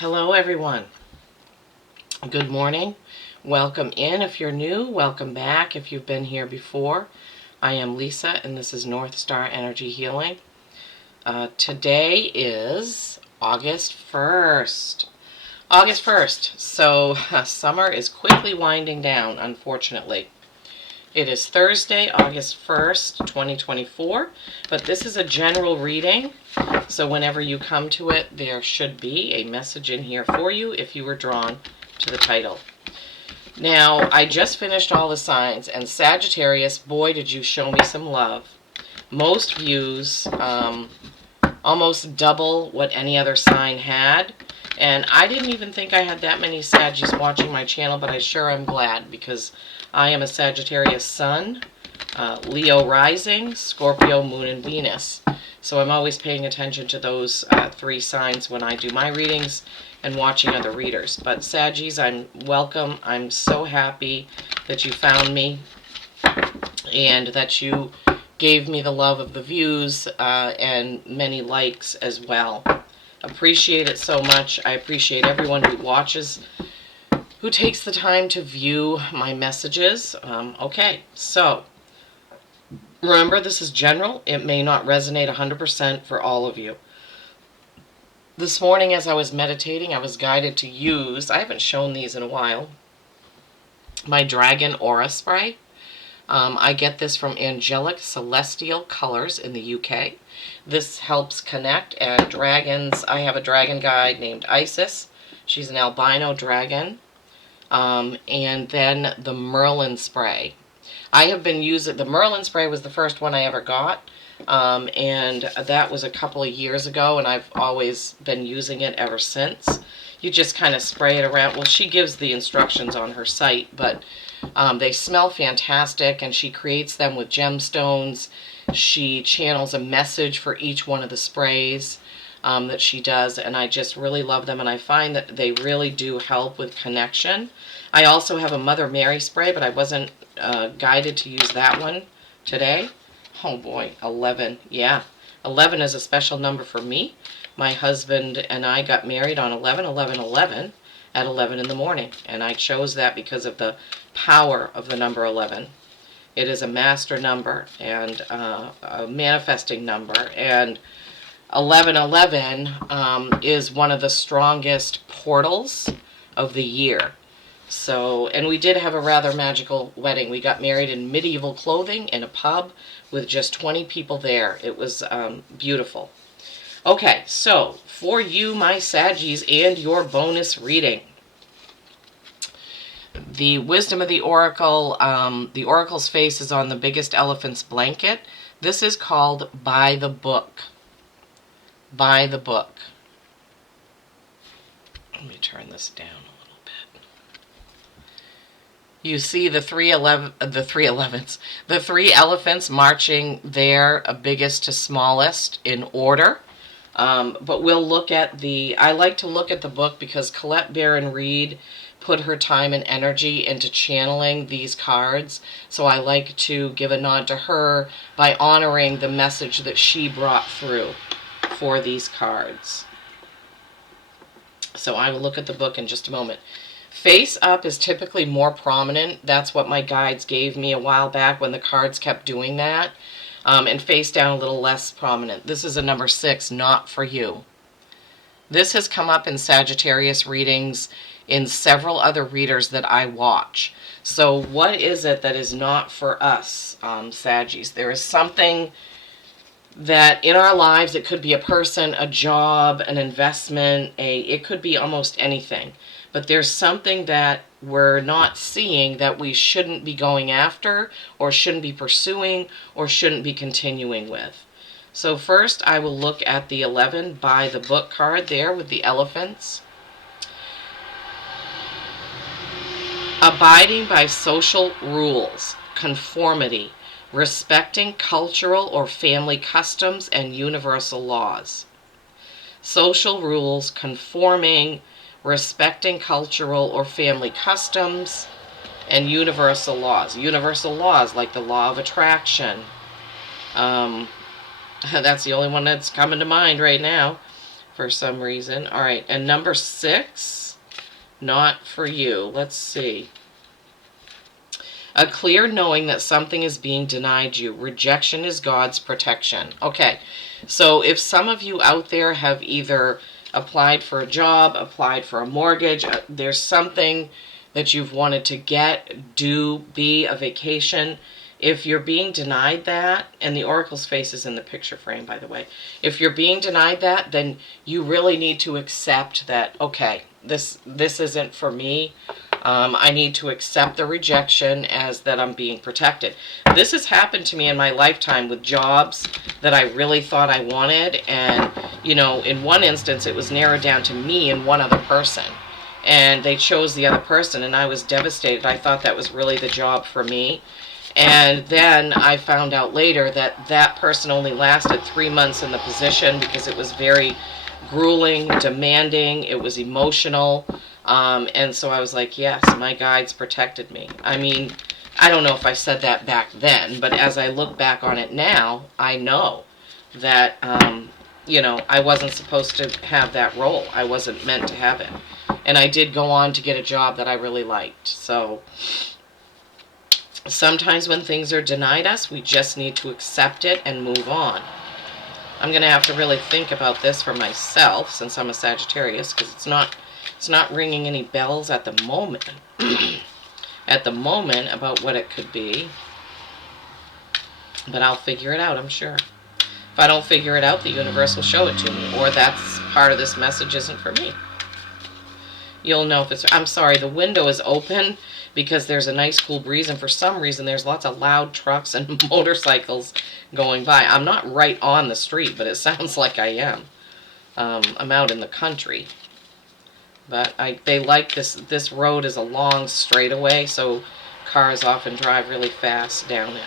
Hello everyone. Good morning. Welcome in if you're new. Welcome back if you've been here before. I am Lisa and this is North Star Energy Healing. Today is August 1st. August 1st. So summer is quickly winding down, unfortunately. It is Thursday, August 1st, 2024, but this is a general reading, so whenever you come to it, there should be a message in here for you if you were drawn to the title. Now, I just finished all the signs, and Sagittarius, boy, did you show me some love. Most views, almost double what any other sign had, and I didn't even think I had that many Saggies watching my channel, but I sure am glad because I am a Sagittarius Sun, Leo Rising, Scorpio, Moon, and Venus. So I'm always paying attention to those three signs when I do my readings and watching other readers. But Saggies, I'm welcome. I'm so happy that you found me and that you gave me the love of the views and many likes as well. Appreciate it so much. I appreciate everyone who watches, who takes the time to view my messages. Okay, so remember, this is general. It may not resonate 100% for all of you. This morning as I was meditating, I was guided to use, I haven't shown these in a while, my Dragon Aura Spray. I get this from Angelic Celestial Colors in the UK. This helps connect, and dragons, I have a dragon guide named Isis. She's an albino dragon. And then the Merlin spray. I have been using, the Merlin spray was the first one I ever got, and that was a couple of years ago, and I've always been using it ever since. You just kind of spray it around. Well, she gives the instructions on her site, but they smell fantastic, and she creates them with gemstones. She channels a message for each one of the sprays that she does, and I just really love them, and I find that they really do help with connection. I also have a Mother Mary spray, but I wasn't guided to use that one today. Oh boy, 11. Yeah, 11 is a special number for me. My husband and I got married on 11/11/11 at 11 in the morning, and I chose that because of the power of the number 11. It is a master number and a manifesting number, and 11/11 is one of the strongest portals of the year. So, and we did have a rather magical wedding. We got married in medieval clothing in a pub with just 20 people there. It was beautiful. Okay, so for you, my Saggies, and your bonus reading. The Wisdom of the Oracle, the Oracle's face is on the biggest elephant's blanket. This is called By the Book. By the book. Let me turn this down a little bit. You see the three elephants marching their biggest to smallest in order. But we'll look at I like to look at the book because Colette Baron Reed put her time and energy into channeling these cards. So I like to give a nod to her by honoring the message that she brought through for these cards. So I will look at the book in just a moment. Face up is typically more prominent. That's what my guides gave me a while back when the cards kept doing that. And face down a little less prominent. This is a number 6, not for you. This has come up in Sagittarius readings in several other readers that I watch. So what is it that is not for us, Saggies? There is something that in our lives, it could be a person, a job, an investment, it could be almost anything. But there's something that we're not seeing that we shouldn't be going after, or shouldn't be pursuing, or shouldn't be continuing with. So first, I will look at the 11 by the book card there with the elephants. Abiding by social rules, conformity, respecting cultural or family customs and universal laws. Social rules, conforming, respecting cultural or family customs, and universal laws. Universal laws like the law of attraction. That's the only one that's coming to mind right now. for some reason. All right, and number 6, not for you. Let's see. A clear knowing that something is being denied you. Rejection is God's protection. Okay, so if some of you out there have either applied for a job, applied for a mortgage, there's something that you've wanted to get, do, be, a vacation. If you're being denied that, and the Oracle's face is in the picture frame, by the way. If you're being denied that, then you really need to accept that, okay, this isn't for me. I need to accept the rejection as that I'm being protected. This has happened to me in my lifetime with jobs that I really thought I wanted. And, you know, in one instance, it was narrowed down to me and one other person. And they chose the other person, and I was devastated. I thought that was really the job for me. And then I found out later that that person only lasted 3 months in the position because it was very grueling, demanding, it was emotional. And so I was like, yes, my guides protected me. I mean, I don't know if I said that back then, but as I look back on it now, I know that, you know, I wasn't supposed to have that role. I wasn't meant to have it. And I did go on to get a job that I really liked. So sometimes when things are denied us, we just need to accept it and move on. I'm going to have to really think about this for myself since I'm a Sagittarius, because it's not ringing any bells at the moment. At the moment about what it could be. But I'll figure it out, I'm sure. If I don't figure it out, the universe will show it to me. Or that's part of this message isn't for me. You'll know if it's... I'm sorry, the window is open because there's a nice cool breeze, and for some reason there's lots of loud trucks and motorcycles going by. I'm not right on the street, but it sounds like I am. I'm out in the country. But they like this road is a long straightaway, so cars often drive really fast down it.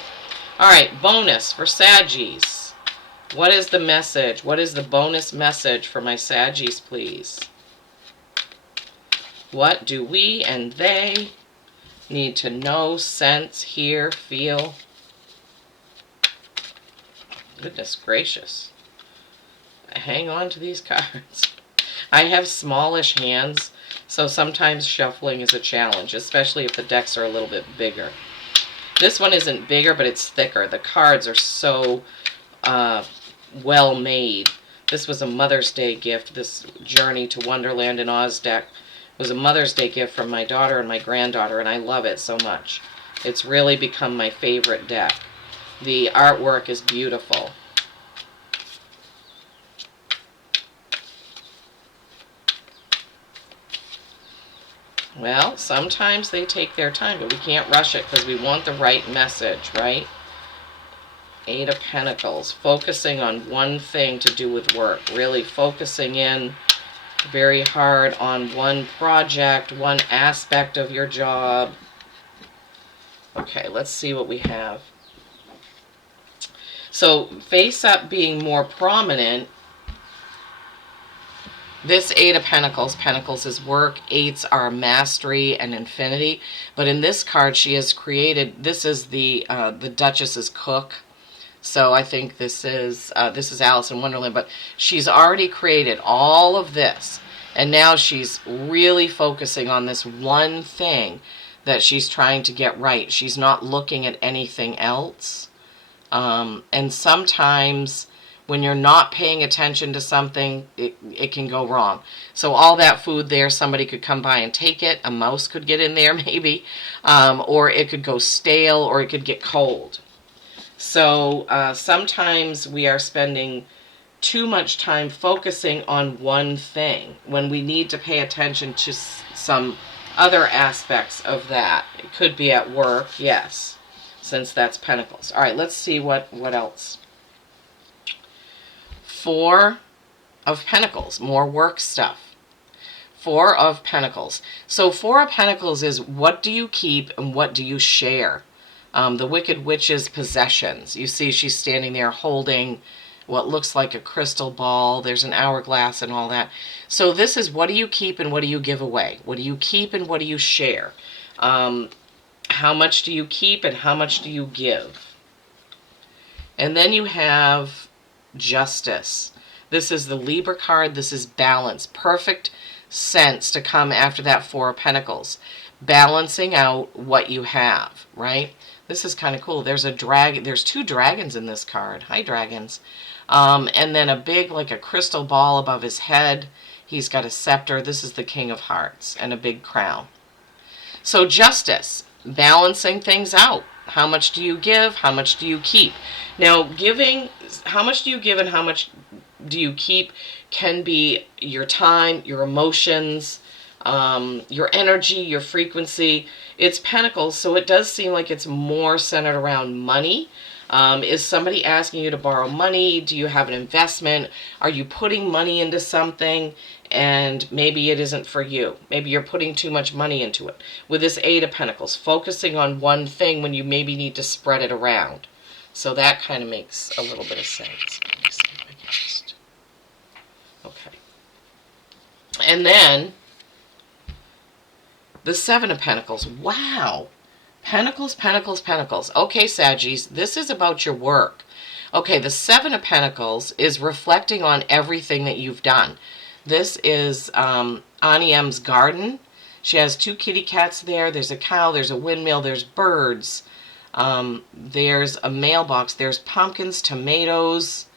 Alright, bonus for Saggies. What is the message? What is the bonus message for my Saggies, please? What do we and they need to know, sense, hear, feel? Goodness gracious. Hang on to these cards. I have smallish hands, so sometimes shuffling is a challenge, especially if the decks are a little bit bigger. This one isn't bigger, but it's thicker. The cards are so well made. This was a Mother's Day gift. This Journey to Wonderland in Oz deck was a Mother's Day gift from my daughter and my granddaughter, and I love it so much. It's really become my favorite deck. The artwork is beautiful. Well, sometimes they take their time, but we can't rush it because we want the right message, right? 8 of Pentacles, focusing on one thing to do with work, really focusing in very hard on one project, one aspect of your job. Okay, let's see what we have. So, face up being more prominent. This 8 of Pentacles, Pentacles is work, 8s are mastery and infinity. But in this card, she has created, this is the Duchess's cook. So I think this is Alice in Wonderland, but she's already created all of this. And now she's really focusing on this one thing that she's trying to get right. She's not looking at anything else. And sometimes when you're not paying attention to something, it can go wrong. So all that food there, somebody could come by and take it. A mouse could get in there maybe. Or it could go stale, or it could get cold. So sometimes we are spending too much time focusing on one thing when we need to pay attention to some other aspects of that. It could be at work, yes, since that's Pentacles. All right, let's see what else. 4 of Pentacles, more work stuff. 4 of Pentacles. So 4 of Pentacles is what do you keep and what do you share? The Wicked Witch's possessions. You see she's standing there holding what looks like a crystal ball. There's an hourglass and all that. So this is what do you keep and what do you give away? What do you keep and what do you share? How much do you keep and how much do you give? And then you have Justice. This is the Libra card. This is balance. Perfect sense to come after that Four of Pentacles. Balancing out what you have, right? This is kind of cool. There's a dragon. There's two dragons in this card. Hi, dragons. And then a big, like a crystal ball above his head. He's got a scepter. This is the King of Hearts and a big crown. So justice, balancing things out. How much do you give? How much do you keep? Now, giving, how much do you give and how much do you keep can be your time, your emotions, your energy, your frequency. It's Pentacles, so it does seem like it's more centered around money. Is somebody asking you to borrow money? Do you have an investment? Are you putting money into something and maybe it isn't for you? Maybe you're putting too much money into it. With this Eight of Pentacles, focusing on one thing when you maybe need to spread it around. So that kind of makes a little bit of sense. Let me see if I can just... Okay. And then the Seven of Pentacles. Wow. Pentacles, Pentacles, Pentacles. Okay, Saggies, this is about your work. Okay, the Seven of Pentacles is reflecting on everything that you've done. This is Annie M's garden. She has two kitty cats there. There's a cow, there's a windmill, there's birds. There's a mailbox, there's pumpkins, tomatoes,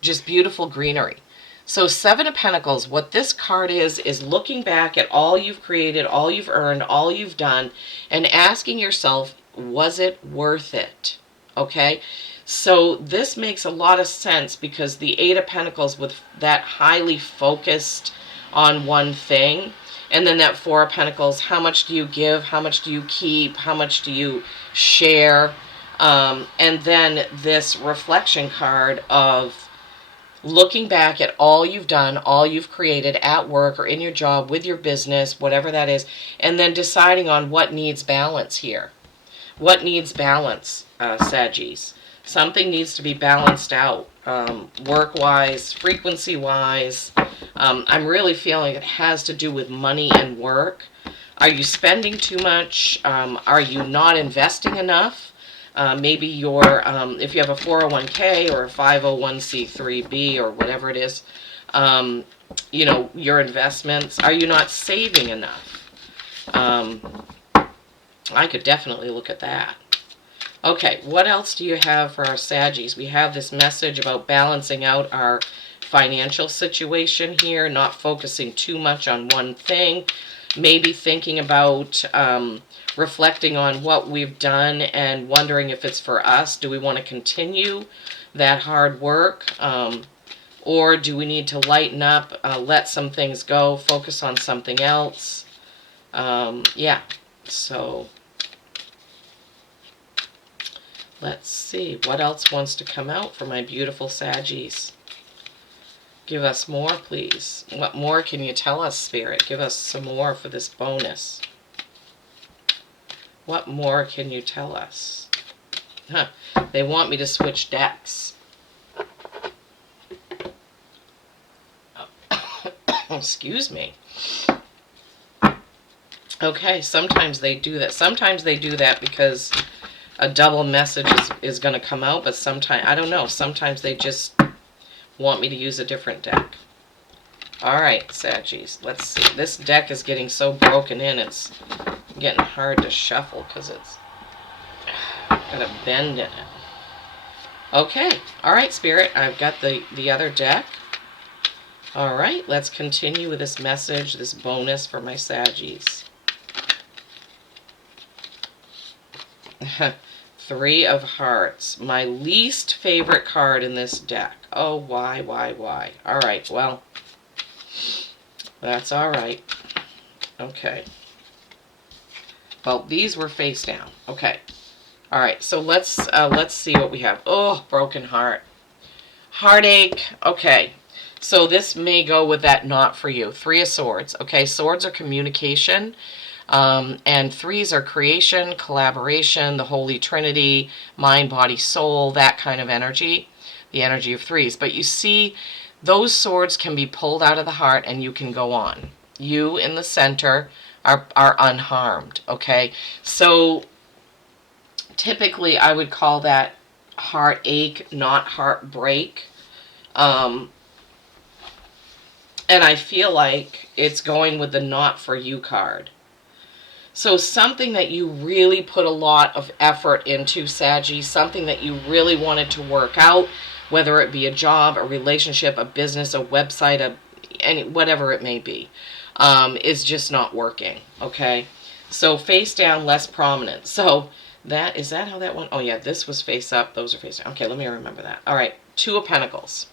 just beautiful greenery. So Seven of Pentacles, what this card is looking back at all you've created, all you've earned, all you've done, and asking yourself, was it worth it? Okay? So this makes a lot of sense because the Eight of Pentacles with that highly focused on one thing, and then that Four of Pentacles, how much do you give? How much do you keep? How much do you share? And then this reflection card of looking back at all you've done, all you've created at work or in your job, with your business, whatever that is, and then deciding on what needs balance here. What needs balance, Saggies? Something needs to be balanced out, work-wise, frequency-wise. I'm really feeling it has to do with money and work. Are you spending too much? Are you not investing enough? Maybe your, if you have a 401k or a 501c3b or whatever it is, you know, your investments, are you not saving enough? I could definitely look at that. Okay, what else do you have for our Saggies? We have this message about balancing out our financial situation here, not focusing too much on one thing, maybe thinking about reflecting on what we've done and wondering if it's for us. Do we want to continue that hard work? Or do we need to lighten up, let some things go, focus on something else? Yeah, so let's see. What else wants to come out for my beautiful Saggies? Give us more, please. What more can you tell us, Spirit? Give us some more for this bonus. What more can you tell us? Huh. They want me to switch decks. Excuse me. Okay, sometimes they do that. Sometimes they do that because a double message is going to come out, but sometimes, I don't know, sometimes they just want me to use a different deck. Alright, Saggies, let's see. This deck is getting so broken in, it's getting hard to shuffle because it's got a bend in it. Okay, alright, Spirit, I've got the other deck. Alright, let's continue with this message, this bonus for my Saggies. Three of Hearts, my least favorite card in this deck. Oh, why? Alright, well, that's alright. Okay. Well, these were face down. Okay. Alright, so let's see what we have. Oh, broken heart. Heartache. Okay. So this may go with that not for you. Three of Swords. Okay, swords are communication. And threes are creation, collaboration, the Holy Trinity, mind, body, soul, that kind of energy. The energy of threes. But you see, those swords can be pulled out of the heart and you can go on. You in the center are unharmed. Okay, so typically I would call that heartache, not heartbreak. And I feel like it's going with the not for you card. So something that you really put a lot of effort into, Saggy, something that you really wanted to work out, whether it be a job, a relationship, a business, a website, whatever it may be, is just not working. Okay, so face down, less prominent. So is that how that went? Oh yeah, this was face up. Those are face down. Okay, let me remember that. All right, Two of Pentacles.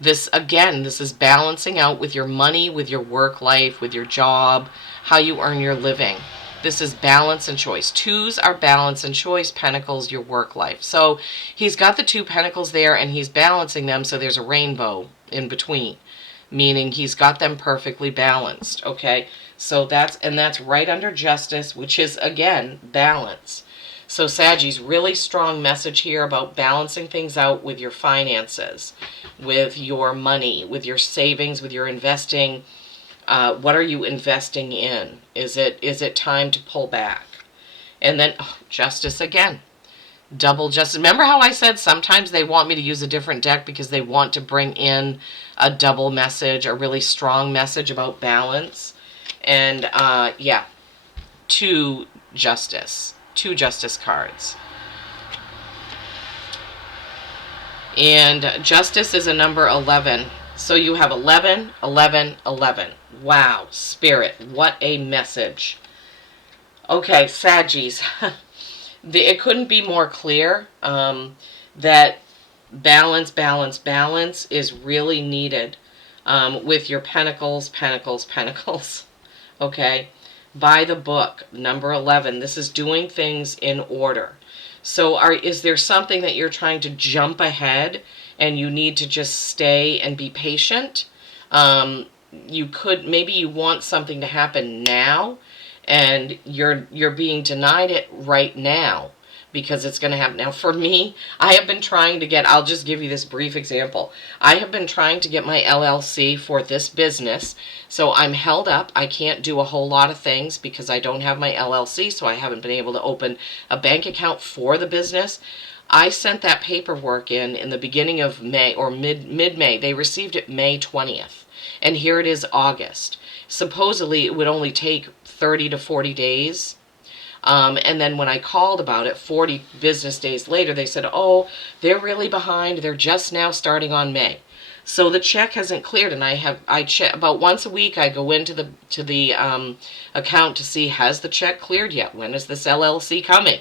This, again, this is balancing out with your money, with your work life, with your job, how you earn your living. This is balance and choice. Twos are balance and choice. Pentacles, your work life. So he's got the two pentacles there and he's balancing them so there's a rainbow in between, meaning he's got them perfectly balanced. Okay, so that's right under justice, which is, again, balance. So Sagittarius, really strong message here about balancing things out with your finances, with your money, with your savings, with your investing. What are you investing in? Is it time to pull back? And then justice again. Double justice. Remember how I said sometimes they want me to use a different deck because they want to bring in a double message, a really strong message about balance. And yeah, two justice cards. And justice is a number 11. So you have 11, 11, 11. Wow, Spirit, what a message. Okay, Saggies. It couldn't be more clear that balance, balance, balance is really needed with your pentacles, pentacles, pentacles. Okay? By the book, number 11. This is doing things in order. So is there something that you're trying to jump ahead and you need to just stay and be patient? Maybe you want something to happen now and you're being denied it right now because it's going to happen. Now, for me, I have been trying to I'll just give you this brief example. I have been trying to get my LLC for this business, so I'm held up. I can't do a whole lot of things because I don't have my LLC, so I haven't been able to open a bank account for the business. I sent that paperwork in the beginning of May or mid-May. They received it May 20th, and here it is August. Supposedly, it would only take 30 to 40 days. And then when I called about it 40 business days later, they said, oh, they're really behind. They're just now starting on May. So the check hasn't cleared, and I check about once a week. I go into the account to see, has the check cleared yet? When is this LLC coming?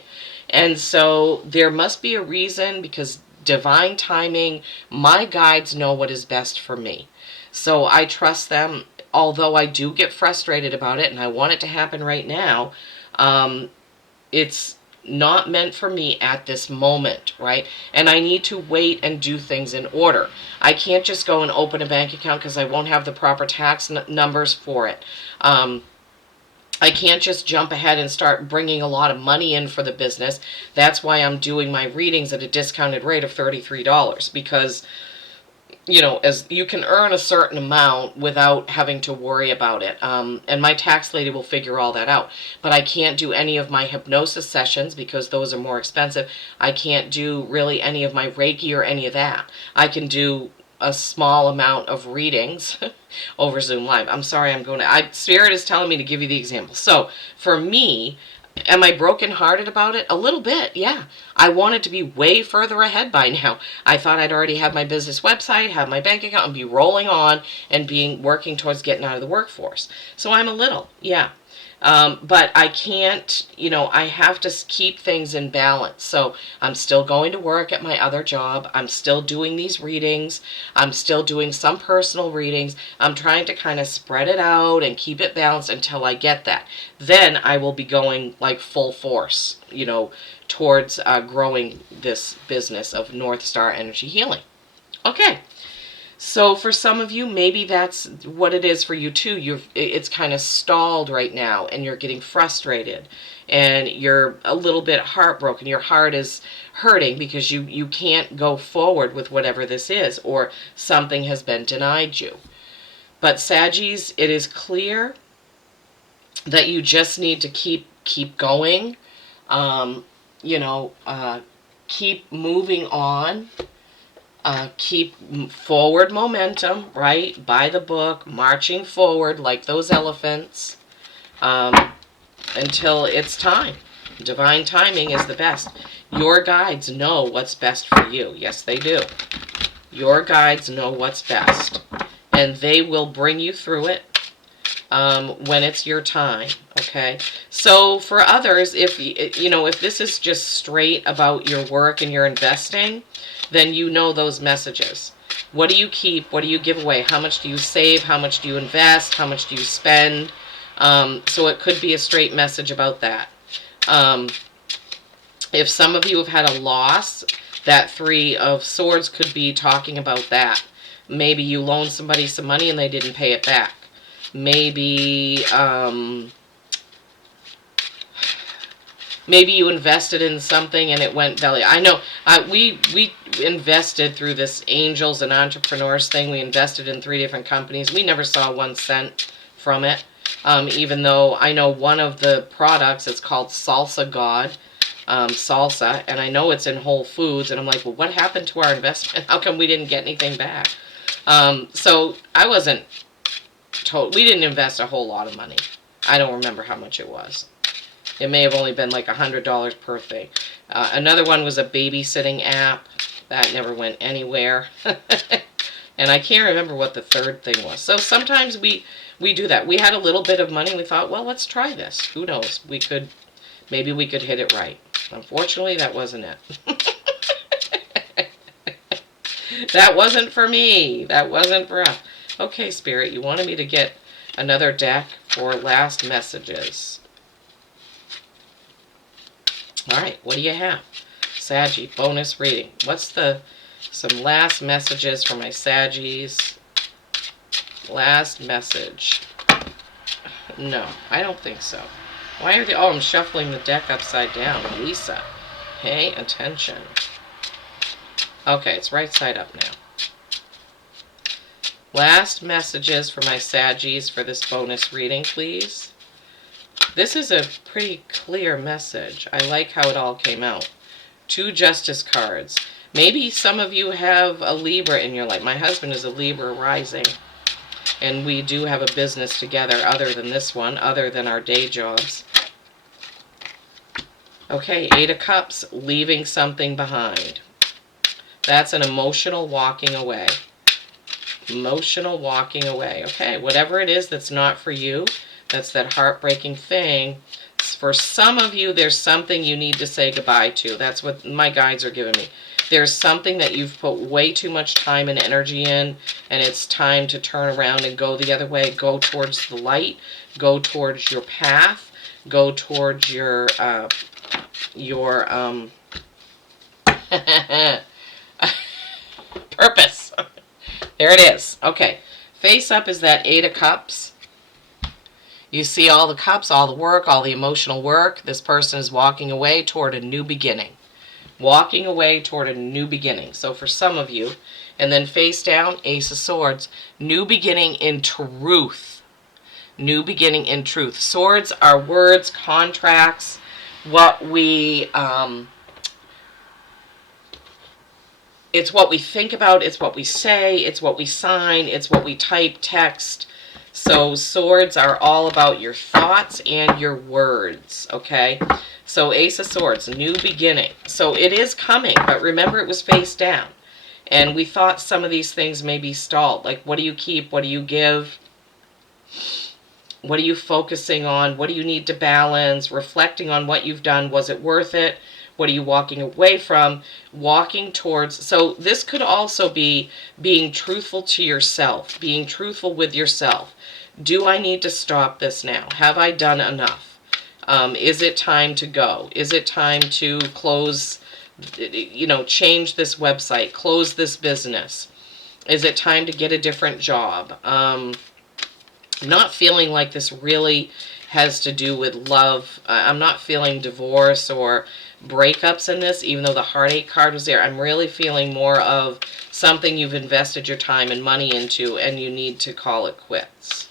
And so there must be a reason, because divine timing, my guides know what is best for me. So I trust them, although I do get frustrated about it and I want it to happen right now. It's not meant for me at this moment, right? And I need to wait and do things in order. I can't just go and open a bank account because I won't have the proper tax numbers for it. I can't just jump ahead and start bringing a lot of money in for the business. That's why I'm doing my readings at a discounted rate of $33, because as you can earn a certain amount without having to worry about it. And my tax lady will figure all that out. But I can't do any of my hypnosis sessions because those are more expensive. I can't do really any of my Reiki or any of that. I can do a small amount of readings over Zoom Live. I'm sorry, Spirit is telling me to give you the example. So for me, am I brokenhearted about it? A little bit, yeah. I wanted to be way further ahead by now. I thought I'd already have my business website, have my bank account, and be rolling on and working towards getting out of the workforce. So I'm a little, yeah. But I can't, I have to keep things in balance. So I'm still going to work at my other job. I'm still doing these readings. I'm still doing some personal readings. I'm trying to kind of spread it out and keep it balanced until I get that. Then I will be going like full force, towards growing this business of North Star Energy Healing. Okay. So for some of you, maybe that's what it is for you too. It's kind of stalled right now and you're getting frustrated and you're a little bit heartbroken. Your heart is hurting because you can't go forward with whatever this is, or something has been denied you. But Saggies, it is clear that you just need to keep going, keep moving on. Keep forward momentum, right? By the book, marching forward like those elephants, until it's time. Divine timing is the best. Your guides know what's best for you. Yes, they do. Your guides know what's best, and they will bring you through it when it's your time. Okay, so for others, if if this is just straight about your work and your investing, then you know those messages. What do you keep? What do you give away? How much do you save? How much do you invest? How much do you spend? So it could be a straight message about that. If some of you have had a loss, that Three of Swords could be talking about that. Maybe you loaned somebody some money and they didn't pay it back. Maybe maybe you invested in something and it went belly. I know we invested through this Angels and Entrepreneurs thing. We invested in 3 different companies. We never saw 1 cent from it. Even though I know one of the products, it's called Salsa God, salsa, and I know it's in Whole Foods, and I'm like, well, what happened to our investment? How come we didn't get anything back? So I wasn't told. We didn't invest a whole lot of money. I don't remember how much it was. It may have only been like $100 per thing. Another one was a babysitting app. That never went anywhere. And I can't remember what the third thing was. So sometimes we do that. We had a little bit of money. We thought, well, let's try this. Who knows? Maybe we could hit it right. Unfortunately, that wasn't it. That wasn't for me. That wasn't for us. Okay, Spirit, you wanted me to get another deck for last messages. All right, what do you have? Saggy, bonus reading. What's some last messages for my Saggies? Last message. No, I don't think so. Why are they... Oh, I'm shuffling the deck upside down. Lisa, pay attention. Okay, it's right side up now. Last messages for my Saggies for this bonus reading, please. This is a pretty clear message. I like how it all came out. 2 Justice cards. Maybe some of you have a Libra in your life. My husband is a Libra rising. And we do have a business together other than this one, other than our day jobs. Okay, 8 of Cups, leaving something behind. That's an emotional walking away. Emotional walking away. Okay, whatever it is that's not for you, that's that heartbreaking thing. For some of you, there's something you need to say goodbye to. That's what my guides are giving me. There's something that you've put way too much time and energy in, and it's time to turn around and go the other way. Go towards the light. Go towards your path. Go towards your purpose. There it is. Okay. Face up is that 8 of Cups. You see all the cups, all the work, all the emotional work. This person is walking away toward a new beginning. Walking away toward a new beginning. So for some of you, and then face down, Ace of Swords. New beginning in truth. New beginning in truth. Swords are words, contracts, what we, it's what we think about, it's what we say, it's what we sign, it's what we type, text. So swords are all about your thoughts and your words, okay? So Ace of Swords, new beginning. So it is coming, but remember it was face down. And we thought some of these things may be stalled. Like, what do you keep? What do you give? What are you focusing on? What do you need to balance? Reflecting on what you've done. Was it worth it? What are you walking away from? Walking towards. So this could also be being truthful to yourself. Being truthful with yourself. Do I need to stop this now? Have I done enough? Is it time to go? Is it time to close, change this website, close this business? Is it time to get a different job? Not feeling like this really has to do with love. I'm not feeling divorce or breakups in this, even though the heartache card was there. I'm really feeling more of something you've invested your time and money into and you need to call it quits.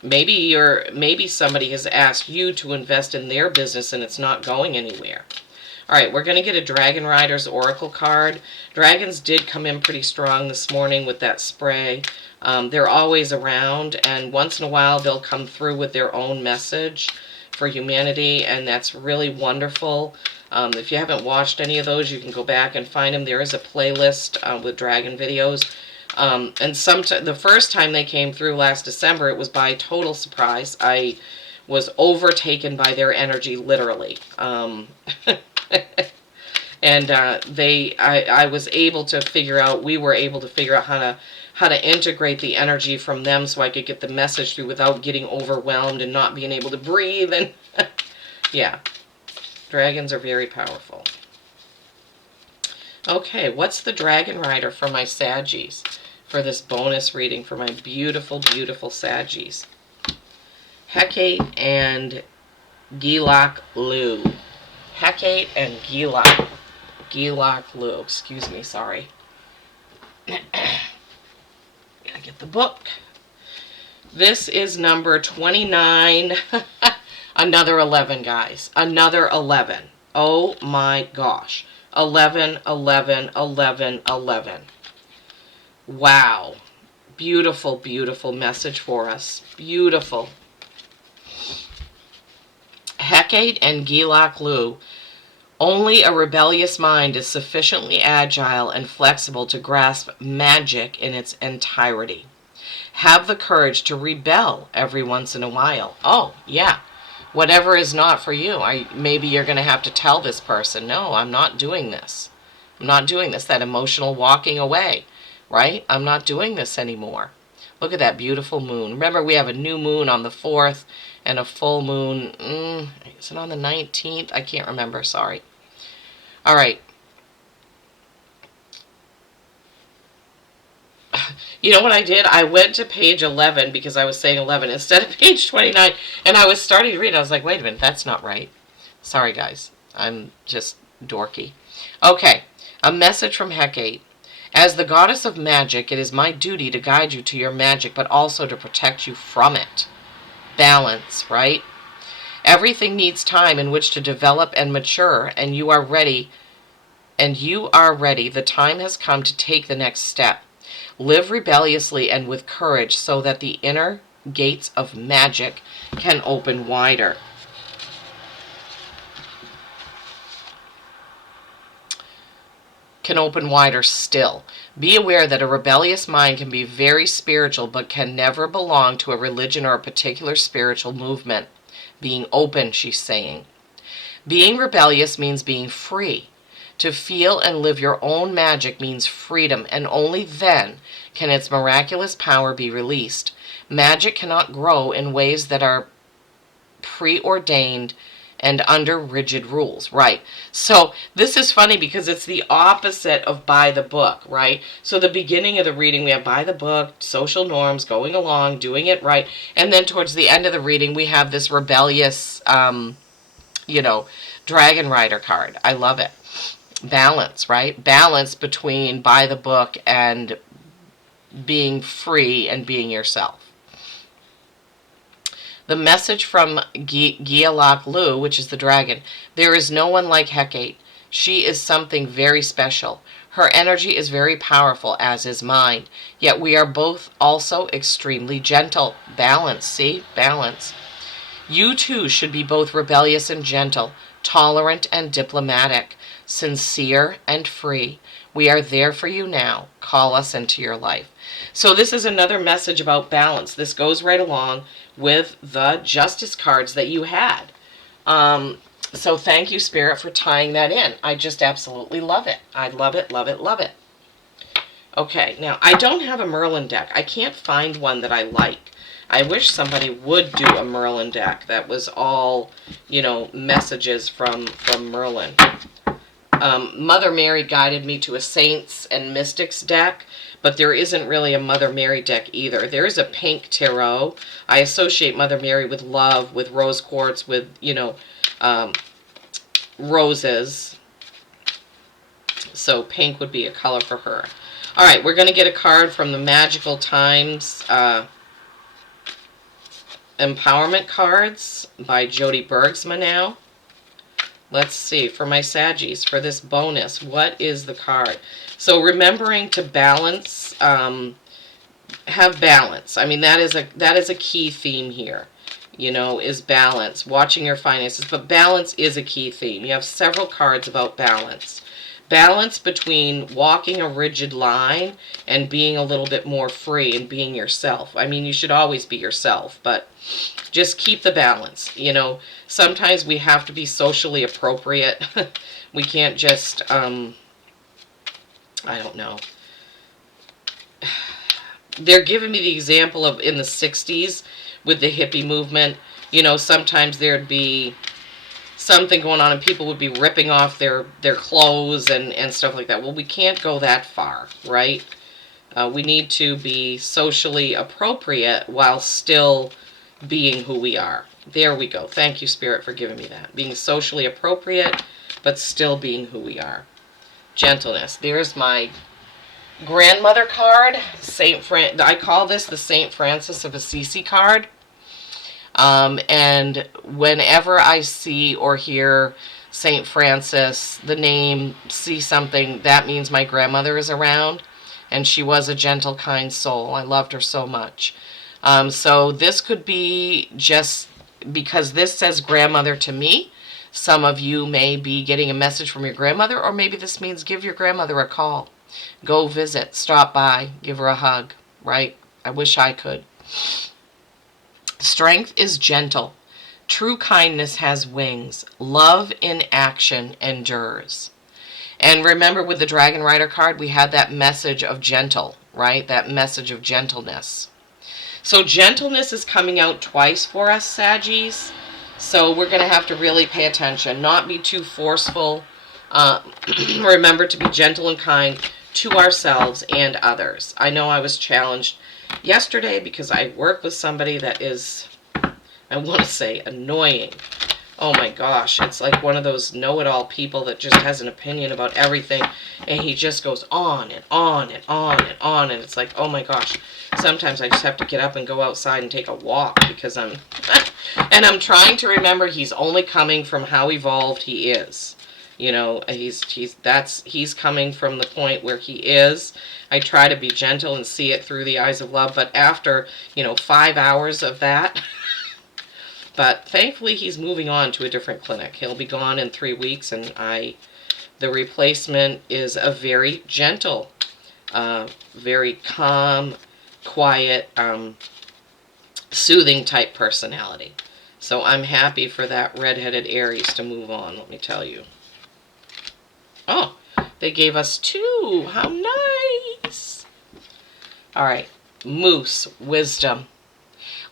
Maybe somebody has asked you to invest in their business and it's not going anywhere. All right, we're going to get a Dragon Riders Oracle card. Dragons did come in pretty strong this morning with that spray. They're always around, and once in a while they'll come through with their own message for humanity, and that's really wonderful. If you haven't watched any of those, you can go back and find them. There is a playlist with dragon videos. And the first time they came through last December, it was by total surprise. I was overtaken by their energy, literally. And I was able to figure out, we were able to figure out how to integrate the energy from them so I could get the message through without getting overwhelmed and not being able to breathe. And yeah, dragons are very powerful. Okay, what's the Dragon Rider for my Saggies? For this bonus reading for my beautiful, beautiful Saggies. Hecate and Gilak Lu. Hecate and Gilak Lu. Excuse me, sorry. Gotta get the book. This is number 29. Another 11, guys. Another 11. Oh my gosh. 11, 11, 11, 11. Wow. Beautiful, beautiful message for us. Beautiful. Hecate and Gilak Lu. Only a rebellious mind is sufficiently agile and flexible to grasp magic in its entirety. Have the courage to rebel every once in a while. Oh, yeah. Whatever is not for you. Maybe you're going to have to tell this person, no, I'm not doing this. I'm not doing this. That emotional walking away, right? I'm not doing this anymore. Look at that beautiful moon. Remember, we have a new moon on the 4th and a full moon. Is it on the 19th? I can't remember. Sorry. All right. You know what I did? I went to page 11 because I was saying 11 instead of page 29. And I was starting to read. I was like, wait a minute. That's not right. Sorry, guys. I'm just dorky. Okay. A message from Hecate. As the goddess of magic, it is my duty to guide you to your magic, but also to protect you from it. Balance, right? Everything needs time in which to develop and mature, and you are ready. The time has come to take the next step. Live rebelliously and with courage so that the inner gates of magic can open wider. Still. Be aware that a rebellious mind can be very spiritual but can never belong to a religion or a particular spiritual movement. Being open, she's saying. Being rebellious means being free. To feel and live your own magic means freedom, and only then can its miraculous power be released. Magic cannot grow in ways that are preordained and under rigid rules, right? So this is funny because it's the opposite of by the book, right? So the beginning of the reading, we have by the book, social norms, going along, doing it right. And then towards the end of the reading, we have this rebellious, Dragon Rider card. I love it. Balance, right? Balance between by the book and being free and being yourself. The message from Gilak Lu, which is the dragon. There is no one like Hecate. She is something very special. Her energy is very powerful, as is mine. Yet we are both also extremely gentle. Balance, see? Balance. You too should be both rebellious and gentle, tolerant and diplomatic, sincere and free. We are there for you now. Call us into your life. So this is another message about balance. This goes right along with the Justice cards that you had. So thank you, Spirit, for tying that in. I just absolutely love it. I love it, love it, love it. Okay, now I don't have a Merlin deck. I can't find one that I like. I wish somebody would do a Merlin deck that was all, messages from Merlin. Mother Mary guided me to a Saints and Mystics deck, but there isn't really a Mother Mary deck either. There is a pink tarot. I associate Mother Mary with love, with rose quartz, with, roses. So pink would be a color for her. All right, we're going to get a card from the Magical Times Empowerment cards by Jody Bergsma now. Let's see, for my Saggies, for this bonus, what is the card? So remembering to balance, have balance. I mean, that is a key theme here, you know, is balance, watching your finances. But balance is a key theme. You have several cards about balance. Balance between walking a rigid line and being a little bit more free and being yourself. I mean, you should always be yourself, but just keep the balance. You know, sometimes we have to be socially appropriate. We can't just, I don't know. They're giving me the example of in the 60s with the hippie movement. You know, sometimes there'd be something going on and people would be ripping off their clothes and stuff like that. Well, we can't go that far, right? We need to be socially appropriate while still being who we are. There we go. Thank you, Spirit, for giving me that. Being socially appropriate, but still being who we are. Gentleness. There's my grandmother card. I call this the St. Francis of Assisi card. And whenever I see or hear St. Francis, the name, see something, that means my grandmother is around. And she was a gentle, kind soul. I loved her so much. So this could be just because this says grandmother to me. Some of you may be getting a message from your grandmother, or maybe this means give your grandmother a call. Go visit, stop by, give her a hug, right? I wish I could. Strength is gentle. True kindness has wings. Love in action endures. And remember with the Dragon Rider card, we had that message of gentle, right? That message of gentleness. So gentleness is coming out twice for us, Saggies. So we're going to have to really pay attention, not be too forceful. Remember to be gentle and kind to ourselves and others. I know I was challenged yesterday because I work with somebody that is, I want to say, annoying. Oh my gosh, it's like one of those know-it-all people that just has an opinion about everything, and he just goes on and on and on and on, and it's like, oh my gosh, sometimes I just have to get up and go outside and take a walk because I'm, and I'm trying to remember he's only coming from how evolved he is. You know, he's coming from the point where he is. I try to be gentle and see it through the eyes of love, but after, 5 hours of that, but thankfully he's moving on to a different clinic. He'll be gone in 3 weeks, and the replacement is a very gentle, very calm, quiet, soothing type personality. So I'm happy for that redheaded Aries to move on, let me tell you. Oh, they gave us 2. How nice. All right. Moose, wisdom.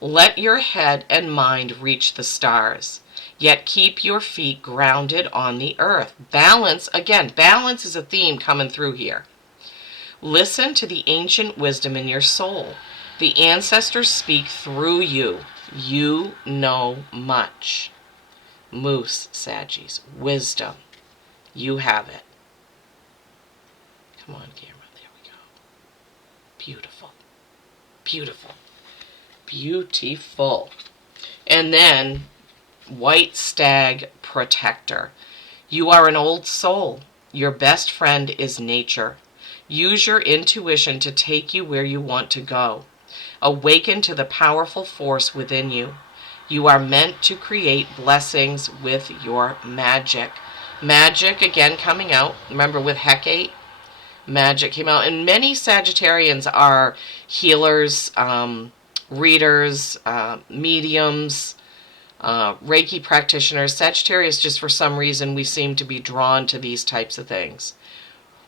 Let your head and mind reach the stars, yet keep your feet grounded on the earth. Balance, again, balance is a theme coming through here. Listen to the ancient wisdom in your soul. The ancestors speak through you. You know much. Moose, Saggies, wisdom. You have it. Come on, camera. There we go. Beautiful. Beautiful. Beautiful. And then, White Stag Protector. You are an old soul. Your best friend is nature. Use your intuition to take you where you want to go. Awaken to the powerful force within you. You are meant to create blessings with your magic. Magic, again, coming out. Remember with Hecate, magic came out. And many Sagittarians are healers, readers, mediums, Reiki practitioners. Sagittarius, just for some reason, we seem to be drawn to these types of things.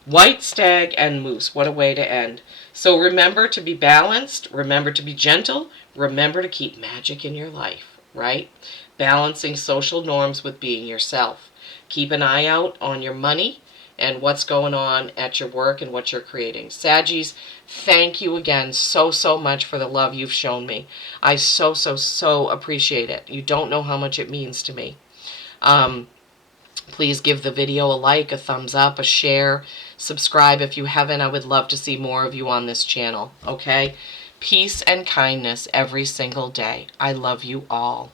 White Stag and Moose, what a way to end. So remember to be balanced, remember to be gentle, remember to keep magic in your life, right? Balancing social norms with being yourself. Keep an eye out on your money and what's going on at your work and what you're creating. Saggies, thank you again so much for the love you've shown me. I so appreciate it. You don't know how much it means to me. Please give the video a like, a thumbs up, a share, subscribe if you haven't. I would love to see more of you on this channel, okay? Peace and kindness every single day. I love you all.